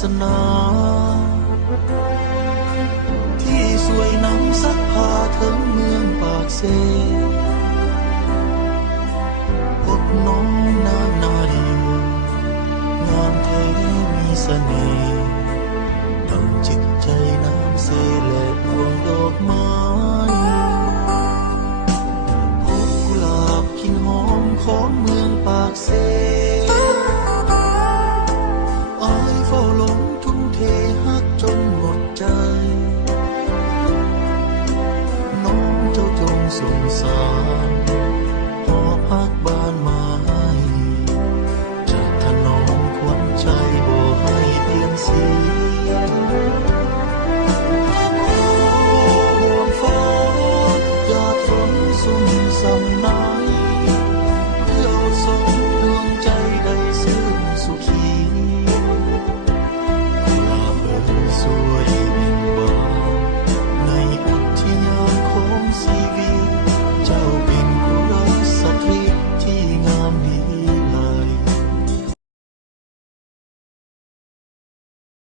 สนาที่สวยนำซักพาถึงเมืองปากเซพบน้องนาลีงามแท้มีเสน่ห์ดังจิตใจน้ำเซและดวงดอกไม้พบกุหลาบกลิ่นหอมของเมืองปากเซ